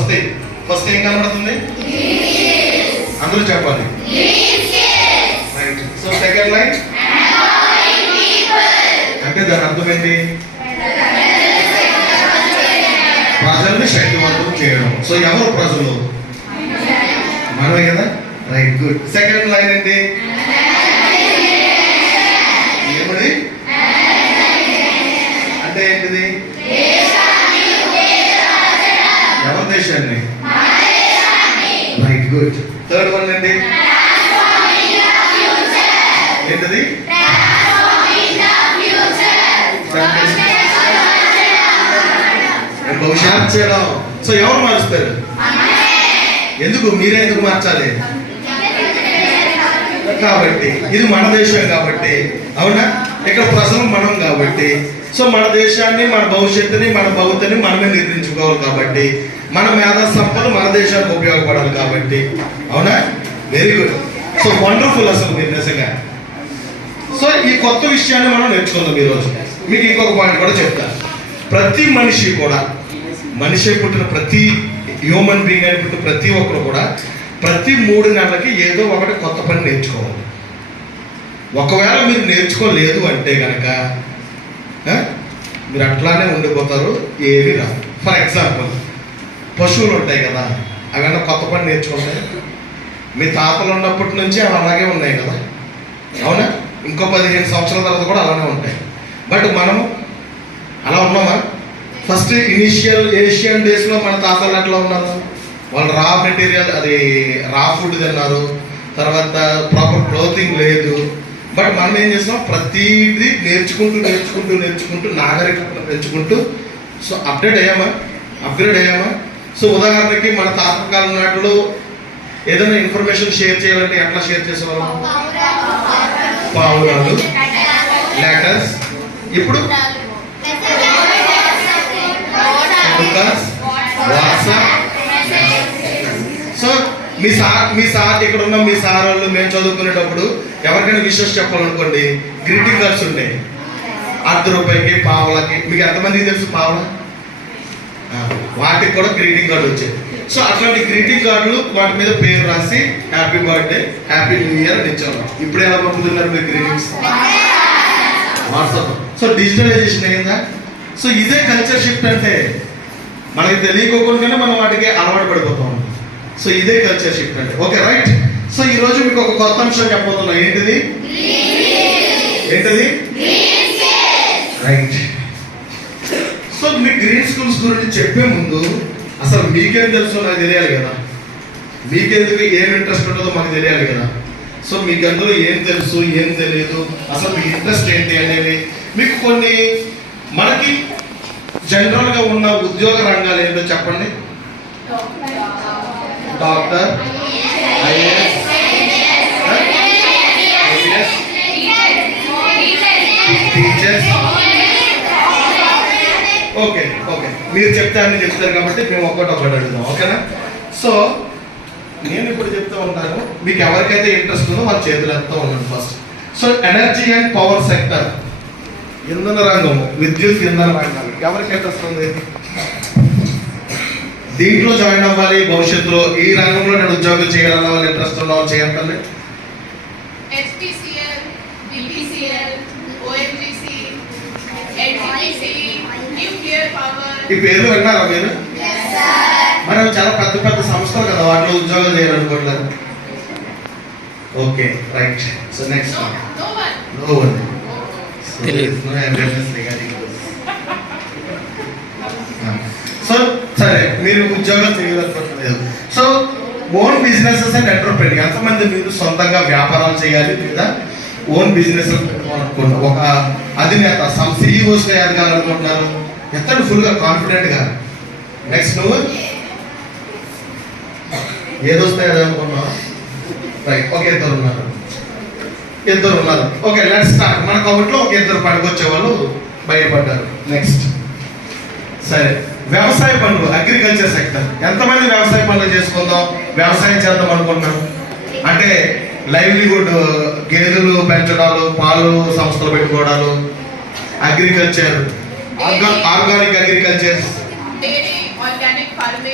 వస్తాయి. ఫస్ట్ ఏం కనబడుతుంది? అందరూ చెప్పాలి. రైట్. సో సెకండ్ లైన్ అంటే దాని అర్థం ఏంటి? ప్రజల్ని శక్తివంతం చేయడం. సో ఎవరు ప్రజలు? మనమే కదా. Right, good. సెకండ్ లైన్ ఏంటి? ఏమది అంటే ఏంటిది? ఎవరి దేశాన్ని? Right, good. థర్డ్ వన్ ఏంటి? ఏంటిది? మార్చడం. సో ఎవరు మారుస్తారు? ఎందుకు? మీరే ఎందుకు మార్చాలి? కాబట్టి ఇది మన దేశం కాబట్టి, అవునా? ఇక్కడ ప్రజలు మనం కాబట్టి, సో మన దేశాన్ని, మన భవిష్యత్తుని, మన భవితని మనమే నిర్మించుకోవాలి కాబట్టి, మన మేధా సంపద మన దేశానికి ఉపయోగపడాలి కాబట్టి, అవునా? Very good. సో వండర్ఫుల్ అసలు మీరు నిజంగా. సో ఈ కొత్త విషయాన్ని మనం నేర్చుకుందాం ఈరోజు. మీకు ఇంకొక పాయింట్ కూడా చెప్తాను. ప్రతి మనిషి కూడా, మనిషి పుట్టిన ప్రతి హ్యూమన్ బీయింగ్ అని పుట్టిన ప్రతి ఒక్కరు కూడా ప్రతి 3 నెలలకి ఏదో ఒకటి కొత్త పని నేర్చుకోవాలి. ఒకవేళ మీరు నేర్చుకోలేదు అంటే కనుక మీరు అట్లానే ఉండిపోతారు, ఏమీ రాదు. ఫర్ ఎగ్జాంపుల్, పశువులు ఉంటాయి కదా, అవన్నీ కొత్త పని నేర్చుకుంటాయి. మీ తాతలు ఉన్నప్పటి నుంచి అవి అలాగే ఉన్నాయి కదా, అవునా? ఇంకో 15 సంవత్సరాల తర్వాత కూడా అలానే ఉంటాయి. బట్ మనం అలా ఉన్నామా? ఫస్ట్ ఇనిషియల్ ఏషియన్ డేస్లో మన తాతలు ఎట్లా ఉన్నారు? వాళ్ళు రా మెటీరియల్, అది రా ఫుడ్ తిన్నారు, తర్వాత ప్రాపర్ క్లోతింగ్ లేదు. బట్ మనం ఏం చేస్తాం? ప్రతిదీ నేర్చుకుంటూ నాగరికతను పెంచుకుంటూ సో అప్డేట్ అయ్యామా? సో ఉదాహరణకి మన తాతకాలం నాటిలో ఏదైనా ఇన్ఫర్మేషన్ షేర్ చేయాలంటే ఎట్లా షేర్ చేసేవాళ్ళం? పావురాలు, లెటర్స్. ఇప్పుడు వాట్సాప్. సో మీ సార్ ఇక్కడ ఉన్న మీ సార్ వాళ్ళు మేము చదువుకునేటప్పుడు ఎవరికైనా విషెస్ చెప్పాలనుకోండి, గ్రీటింగ్ కార్డ్స్ ఉంటాయి. ₹1 పావులకి. మీకు ఎంతమందికి తెలుసు పావుల? వాటికి కూడా గ్రీటింగ్ కార్డు వచ్చేది. సో అట్లాంటి గ్రీటింగ్ కార్డులు వాటి మీద పేరు రాసి happy birthday, happy new year అని ఇచ్చాము. ఇప్పుడు ఎలా పంపుతున్నారు మీరు గ్రీటింగ్స్? వాట్సాప్. సో డిజిటలైజేషన్ అయిందా? సో ఇదే కల్చర్ షిఫ్ట్ అంటే. మనకి తెలియకోకుండానే మనం వాటికి అలవాటు పడిపోతాం. సో ఇదే కల్చర్ షిఫ్ట్ అంటే. Okay, right. సో ఈ రోజు మీకు ఒక కొత్త అంశం చెప్పబోతున్నా. ఏంటిది? రైట్. సో మీ గ్రీన్ స్కూల్స్ గురించి చెప్పే ముందు అసలు మీకేం తెలుసో నాకు తెలియాలి కదా. మీకెందుకు ఏం ఇంట్రెస్ట్ ఉంటుందో మాకు తెలియాలి కదా. సో మీకు అందులో ఏం తెలుసు, ఏం తెలియదు, అసలు మీ ఇంట్రెస్ట్ ఏంటి అనేవి మీకు కొన్ని, మనకి జనరల్గా ఉన్న ఉద్యోగ రంగాలు ఏంటో చెప్పండి. Doctor, IAS, teachers. ఓకే, మీరు చెప్తే అన్ని చెప్తారు కాబట్టి మేము ఒక్కటి అడుగుదాం, ఓకేనా? సో నేను ఇప్పుడు చెప్తూ ఉంటాను, మీకు ఎవరికైతే ఇంట్రెస్ట్ ఉందో వాళ్ళ చేతులు ఎత్తుతూ ఉన్నాను first. So energy and power sector, ఇంధన రంగము, విద్యుత్ ఇంధన రంగాలు ఎవరికి ఇంట్రెస్ట్ ఉంది? దీంట్లో జాయిన్ అవ్వాలి, భవిష్యత్తులో ఈ రంగంలో నేను ఉద్యోగం చేయాలన్న వాళ్ళు ఇంట్రెస్ట్ ఉన్న వాళ్ళు చేయాలి. ఈ పేర్లు విన్నారా మీరు? మరి చాలా పెద్ద పెద్ద సంస్థలు కదా, వాటిలో ఉద్యోగాలు చేయాలనుకోవట్లేదు. Okay, right. So next so సరే, మీరు ఉద్యోగాలు చేయాలనుకోవట్లేదు. So own businesses and entrepreneur. ఎంతమంది మీరు సొంతంగా వ్యాపారాలు చేయాలి లేదా ఓన్ బిజినెస్ పెట్టుకోవాలనుకుంటున్నారు? ఒక అధినేత, CEOs గా ఎదగాలనుకుంటున్నారు. ఎత్తండి ఫుల్గా, కాన్ఫిడెంట్గా. నెక్స్ట్ నువ్వు ఏదొస్తే అనుకున్నావు? రైట్. ఓకే, ఇద్దరు ఉన్నారు. Okay, let's start. మన కౌంట్లో ఒక 2 పనికొచ్చే వాళ్ళు బయటపడ్డారు. నెక్స్ట్, సరే, వ్యవసాయ పనులు, అగ్రికల్చర్ సెక్టర్. ఎంతమంది వ్యవసాయ పనులు చేసుకుందాం, వ్యవసాయం చేద్దాం అనుకుంటున్నాం? అంటే లైవ్లీహుడ్, గేదెలు పెంచడాలు, పాలు సంస్థలు పెట్టుకోవడాలు, అగ్రికల్చర్, ఆర్గానిక్ అగ్రికల్చర్,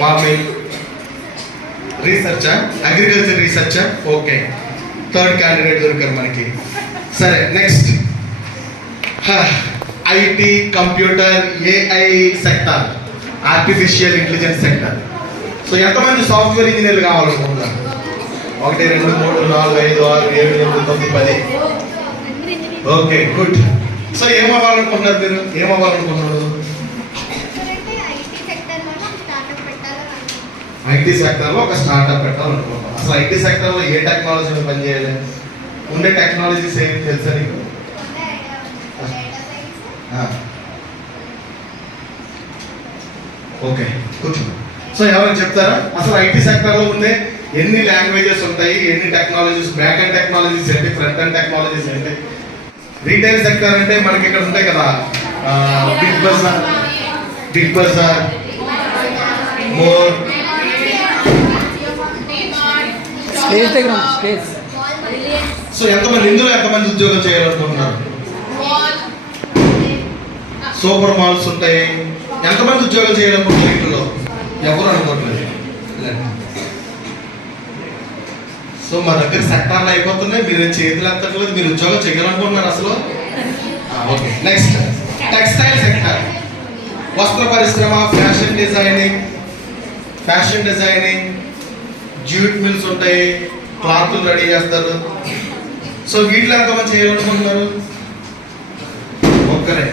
ఫార్మింగ్, రీసెర్చా, అగ్రికల్చర్ రీసెర్చా. ఓకే, థర్డ్ క్యాండిడేట్ దొరికారు మనకి. సరే, next IT, computer, AI sector, artificial intelligence sector. So ఎంతమంది సాఫ్ట్వేర్ ఇంజనీర్లు కావాలనుకుంటున్నారు? 1 2 3 4 5 6 7 8 9 10. Okay, good. సో ఏమవ్వాలనుకుంటున్నారు మీరు? ఏమవ్వాలనుకుంటున్నారు? ఐటీ సెక్టర్లో ఒక స్టార్ట్అప్ పెట్టాలనుకుంటున్నాం. అసలు ఐటీ సెక్టర్లో ఏ టెక్నాలజీలో పనిచేయాలి? ఉండే టెక్నాలజీస్ ఏమి తెలుసా నీకు? ఓకే, కూర్చో. సో ఎవరైనా చెప్తారా అసలు ఐటీ సెక్టర్లో ఉండే ఎన్ని లాంగ్వేజెస్ ఉంటాయి, ఎన్ని టెక్నాలజీస్, బ్యాక్ అండ్ టెక్నాలజీస్ ఏంటి, ఫ్రంట్ అండ్ టెక్నాలజీస్ ఏంటి? రీటైల్ సెక్టర్ అంటే మనకి ఇక్కడ ఉంటాయి కదా, బిగ్ బజార్, మోర్. సో ఇందులో ఎంతమంది ఉద్యోగం చేయాలనుకుంటున్నారు? సూపర్ మాల్స్ ఉంటాయి. ఎంతమంది ఉద్యోగం చేయాలనుకుంటున్నారు ఇంట్లో? ఎవరు అనుకోవట్లేదు. సో మా దగ్గర సెక్టార్లు అయిపోతున్నాయి, మీరు చేతులు ఎత్తట్లేదు, మీరు ఉద్యోగం చేయాలనుకుంటున్నారు అసలు. ఓకే, నెక్స్ట్ టెక్స్టైల్ సెక్టర్, వస్త్ర పరిశ్రమ, ఫ్యాషన్ డిజైనింగ్, జ్యూట్ మిల్స్ ఉంటాయి, క్లాత్లు రెడీ చేస్తారు. సో వీటిలో ఎంతమంది చేయాలనుకుంటున్నారు? ఒక్కరే.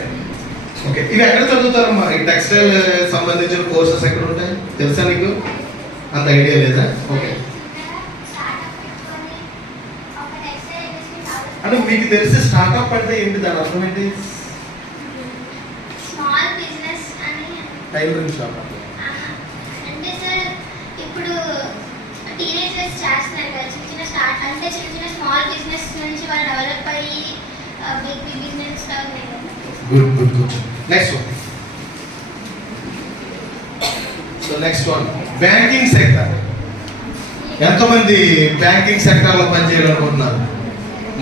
ఓకే, ఇవి ఎక్కడ చదువుతారమ్మా? ఈ టెక్స్టైల్ సంబంధించిన కోర్సెస్ ఎక్కడ ఉంటాయి తెలుసా నీకు? అంత ఐడియా లేదా? ఓకే, అంటే మీకు తెలిసి స్టార్ట్అప్ అంటే ఏంటి, దాని అర్థం ఏంటి? టైలరింగ్ షాప్ అంటే సార్ ఇప్పుడు టీనేజర్స్ చేస్తున్నారు కదా, చిన్న స్టార్ట్ అంటే చిన్న స్మాల్ బిజినెస్ నుంచి వాళ్ళు డెవలప్ అయ్యి బిగ్ బిజినెస్ స్టార్ట్ అయ్యారు. Good. Next one. So next one banking sector. ఎంతమంది బ్యాంకింగ్ సెక్టర్లో పనిచేయాలనుకుంటున్నారు?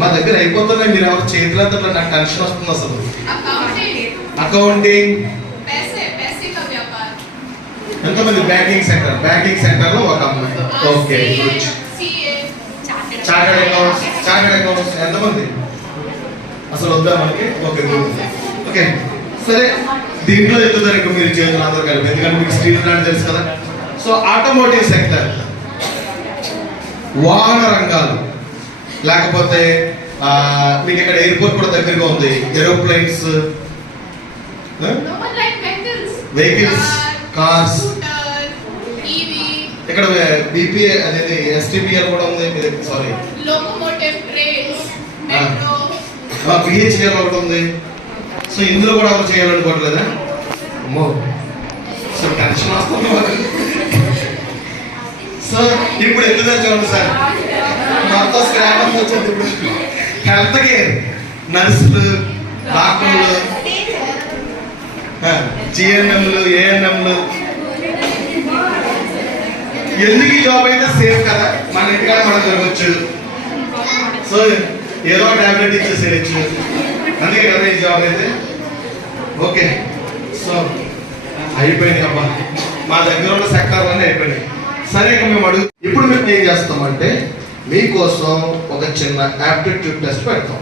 మా దగ్గర అయిపోతున్నాయి, మీరు ఎవరు చేతులంతా నాకు టెన్షన్ వస్తుంది అసలు. అకౌంటింగ్. ఎంతమంది బ్యాంకింగ్ సెక్టర్లో ఒక అమ్మాయి. Okay, good. చార్టెడ్ అకౌంట్స్ ఎంతమంది? అసలు వద్దా మనకి? Okay, good. ఓకే, సరే, దీంట్లో ఎక్కుతారు ఇంకా మీరు చేతులు అందరూ కలిపి, ఎందుకంటే మీకు స్టీల్ ప్లాంట్ తెలుసు కదా. సో ఆటోమోటివ్ సెక్టర్, వాహన రంగాలు, లేకపోతే మీకు ఇక్కడ ఎయిర్పోర్ట్ కూడా దగ్గరగా ఉంది, ఏరోప్లేన్స్, వెహికల్స్, కార్స్. ఇక్కడ బీపీ అనేది ఎస్టీపీఎల్ కూడా ఉంది, సారీ పిహెచ్ఎల్ ఒకటి ఉంది. సో ఇందులో కూడా ఎవరు చేయాలనుకోవట్లేదా? అమ్మో, సో టెన్షన్ వస్తుంది. సో ఇప్పుడు ఎందుకు చూడండి సార్, మొత్తం స్క్రాప్ అంతా వచ్చింది. ఇప్పుడు హెల్త్ కేర్, నర్సులు, డాక్టర్లు, జిఎన్ఎంలు, ఏఎన్ఎంలు. ఎందుకు ఈ జాబ్ అయితే సేఫ్ కదా, మన ఇంటికాడ మనం జరగచ్చు. సో ఏదో టాబ్లెట్ ఇచ్చేసేయచ్చు, అందుకే కదా ఈ జాబ్ అయితే. ఓకే, సో అయిపోయింది అబ్బా, మా దగ్గర ఉన్న సెక్టార్లన్నీ అయిపోయినాయి. సరే, ఇక మేము ఇప్పుడు మేము ఏం చేస్తామంటే మీకోసం ఒక చిన్న యాప్టిట్యూడ్ టెస్ట్ పెడతాం.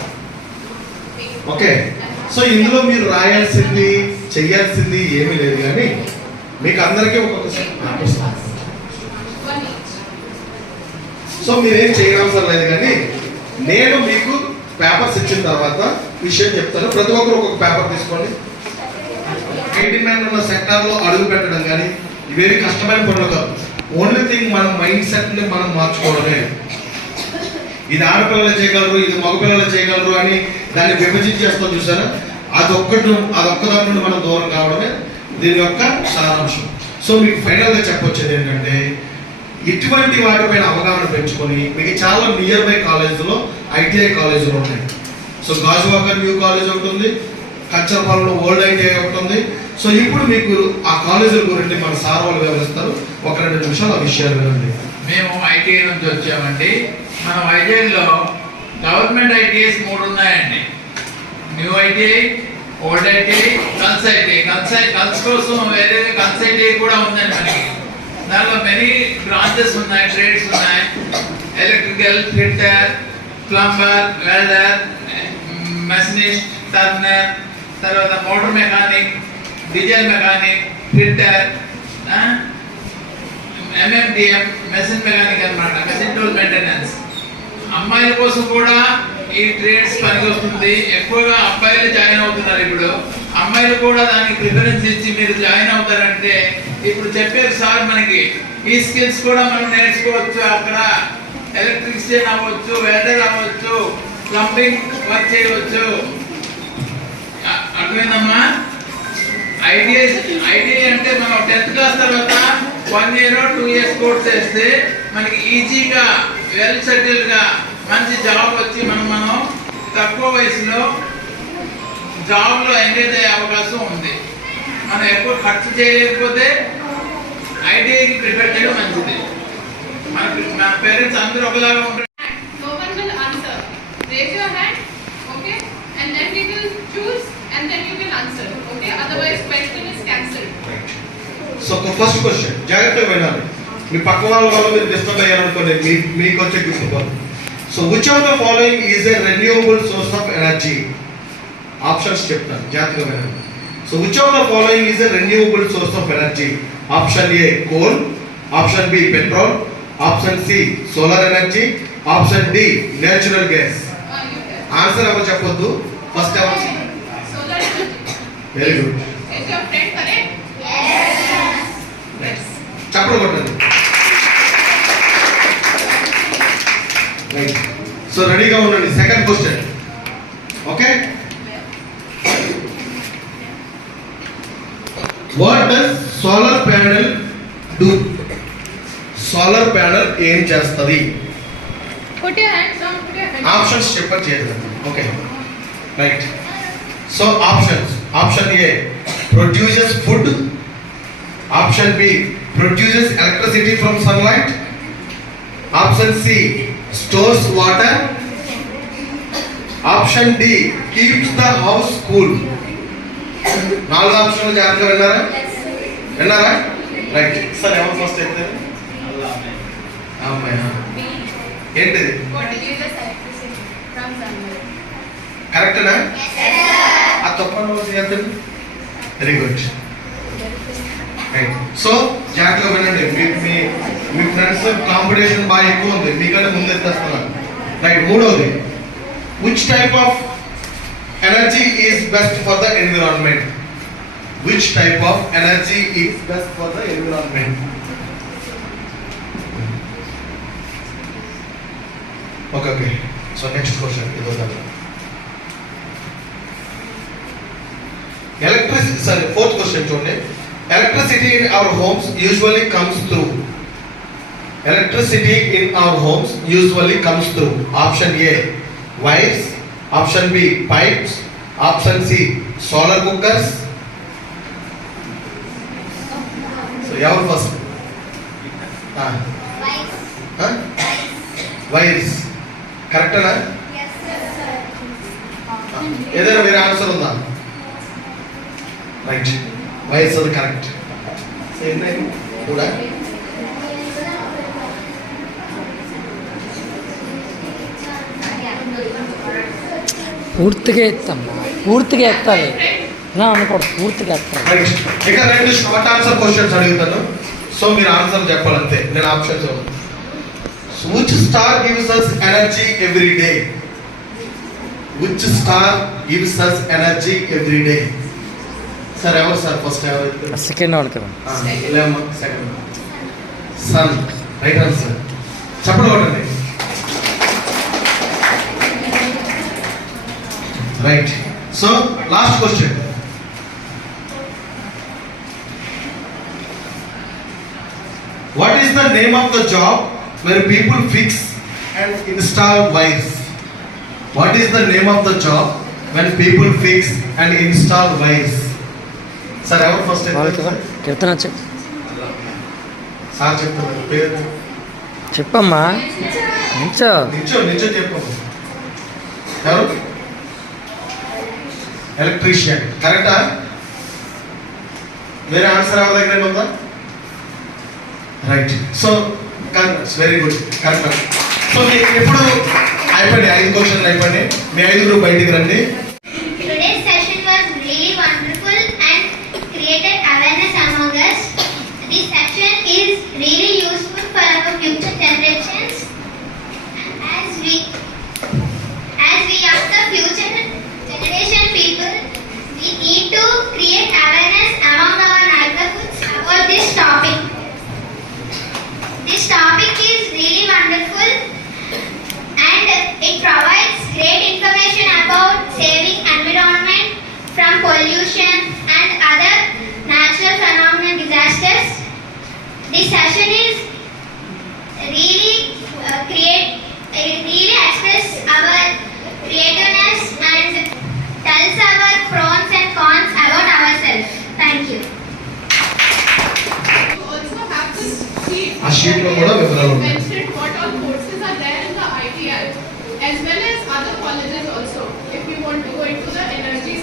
ఓకే, సో ఇందులో మీరు రాయాల్సింది, చెయ్యాల్సింది ఏమీ లేదు, కానీ మీకు అందరికీ ఒక్కొక్క సో మీరేం చేయనవసరం లేదు, కానీ నేను మీకు పేపర్స్ ఇచ్చిన తర్వాత విషయం చెప్తాను. ప్రతి ఒక్కరు ఒక్కొక్క పేపర్ తీసుకోండి. ఐటీ మ్యాన్ ఉన్న సెక్టార్లో అడుగు పెట్టడం కానీ ఇవేమి కష్టమైన పనులు కాదు. ఓన్లీ థింగ్ మన మైండ్ సెట్ని మనం మార్చుకోవడమే. ఇది ఆడపిల్లలు చేయగలరు, ఇది మగపిల్లలు చేయగలరు అని దాన్ని విభజించేస్తాం చూసారా, అదొక్కదాని నుండి మనం దూరం కావడమే దీని యొక్క సారాంశం. సో మీకు ఫైనల్గా చెప్పొచ్చేది ఏంటంటే, ఇటువంటి వాటిపైన అవగాహన పెంచుకొని మీకు చాలా నియర్ బై కాలేజీలో ఐటీఐ కాలేజీలు ఉంటాయి. సో గాజువాక న్యూ కాలేజ్ ఒకటి ఉంది, కచ్చరపాలెంలో ఓల్డ్ ఐటీఐ ఒకటి ఉంది. సో ఇప్పుడు మీకు ఆ కాలేజీల గురించి మన సార్ వాళ్ళు వివరిస్తారు. 1-2 నిమిషాలు ఆ విషయాలు వినండి. మేము ఐటీఐ నుంచి వచ్చామండి. మన వైజాగ్లో గవర్నమెంట్ ఐటీఐస్ 3 ఉన్నాయండి. New ITI, old IT, girls IT. Girls కోసం వేరే గర్ల్స్ ఐటీ కూడా ఉందండి మనకి. దానిలో మెనీ బ్రాంచెస్ ఉన్నాయి, ట్రేడ్స్ ఉన్నాయి. Electrical, fitter, plumber, welder, machinist, turner, తర్వాత motor mechanic, diesel mechanic, fitter, MMDM, machine mechanic అన్నమాట, మెషిన్ టూల్ మెయింటెనెన్స్. అమ్మాయిల కోసం కూడా ఈ ట్రేడ్స్ పనికి వస్తుంది. ఎక్కువగా అబ్బాయిలు జాయిన్ అవుతున్నారు ఇప్పుడు. అమ్మాయిలు కూడా దానికి ప్రిఫరెన్స్ ఇచ్చి మీరు జాయిన్ అవుతారంటే ఇప్పుడు చెప్పారు సార్, మనకి ఈ స్కిల్స్ కూడా మనం నేర్చుకోవచ్చు. అక్కడ ఎలక్ట్రీషియన్ అవ్వచ్చు, వెల్డర్ అవ్వచ్చు, ప్లంబింగ్ వర్క్ చేయవచ్చు. అర్థమైందమ్మా? ఐడియా అంటే మనం 10th క్లాస్ తర్వాత 1 year 2 years కోర్స్ చేస్తే మనకి ఈజీగా వెల్ సెటిల్డ్ గా మంచి జాబ్ వచ్చి మనం తక్కువ వయసులో జాబ్ లో ఎంగేజ్ అయ్యే అవకాశం ఉంది. మనం ఎక్కువ ఖర్చు చేయలేకపోతే ఐటీఐకి ప్రిపేర్ చేయడం మంచిది. మన పేరెంట్స్ అందరూ ఒకలాగా ఉంటారు. No one will answer. Raise your hand, okay? And then we will choose, and then you will answer, okay? Otherwise, question is cancelled. So first question జాగ్రత్తగా వినాలి. మీ పక్క వాళ్ళ వల్ల మీరు డిస్టర్బ్ అయ్యారనుకోండి, మీకు వచ్చే gift. So which of the following is a renewable source of energy? Options చెప్తాను, జాగ్రత్తగా వినాలి. So which of the following is a renewable source of energy? Option A coal, option B petrol, option C solar energy, option D natural gas. You can. Answer ఎవరు చెప్పొద్దు, first ఎవరు? Solar energy. Very good. Is your friend correct? Yes. చప్పట్లు కొట్టండి. Right. So రెడీగా ఉండండి. Second question. Okay, what does solar panel do? Solar panel ఏం చేస్తుంది? Put your hands down. Put your hands. Options చెప్పండి చేయాలి. Okay, right. So options. Option A produces food, option B produces electricity from sunlight, option C stores water, option D keeps the house cool. 4 ఆప్షన్లు జాగ్రత్తగా విన్నారా? Right. Sir ఎవరు first చెప్తారు? అమ్మాయి. ఏంటిది? Produces electricity from sunlight. కరెక్టేనా? ఆ తప్పని చేద్దాం. Very good. రైట్. సో జాగ్రత్తగా వినండి. మీ ఫ్రెండ్స్ కాంపిటీషన్ బాగా ఎక్కువ ఉంది, మీకంటే ముందు ఎత్తేస్తున్నారు. రైట్. మూడవది, which type of energy is best for the environment? Which type of energy is best for the environment? Okay. So next question ఇదో కదా. ఎలక్ట్రిసిటీ, సారీ, ఫోర్త్ క్వశ్చన్ చూడండి. Electricity in our homes usually comes through. Electricity in our homes usually comes through. Option A wires, option B pipes, option C solar cookers. So ఎవరు first? Wires. కరెక్టేనా? ఏదైనా వేరే answer ఉందా? Right. Wires అది correct. కూడా పూర్తిగా ఎత్తమ్మా, పూర్తిగా ఎత్తాలి. నా అనుకోడు, పూర్తిగా ఎత్తాలి. రైట్. ఇక 2 షార్ట్ ఆన్సర్ క్వశ్చన్స్ అడుగుతాను. సో మీరు ఆన్సర్ చెప్పాలంతే, నేను ఆప్షన్స్ ఇవ్వను. Which star gives us energy every day? Which star gives us energy every day? Sir, ever sir, first ever. Second one కదా. Second. Sun. Right answer. Chapter what? Right. So last question. What is the name of the job where people fix and install wires? What is the name of the job when people fix and install wires? Sir, ever first? చెప్తున్నా Sir, చెప్తాను పేరు. చెప్పమ్మా. నించో చెప్పు. ఎవరు? Electrician. కరెక్టా? వేరే answer ఎవరి దగ్గర ఉందా? Right. So very good, correct. So మీకు ఎప్పుడు అయిపోయింది 5 క్వశ్చన్లు అయిపోయినాయి. మీ 5 బయటికి రండి. Today's session was really wonderful and created awareness among us. This session is really useful for our future generations. As we are the future generation people, we need to create awareness among our neighborhoods about this topic. This topic is really wonderful and it provides great information about saving environment from pollution and other natural phenomenon disasters. This session is really really express our creativeness and tells our pros and cons about ourselves. Thank you. You also have this sheet. ఆ sheet లో కూడా వివరాలు ఉన్నాయి. Mentioned what all courses are there in the ITI, as well as other colleges also. If you want to go into the energy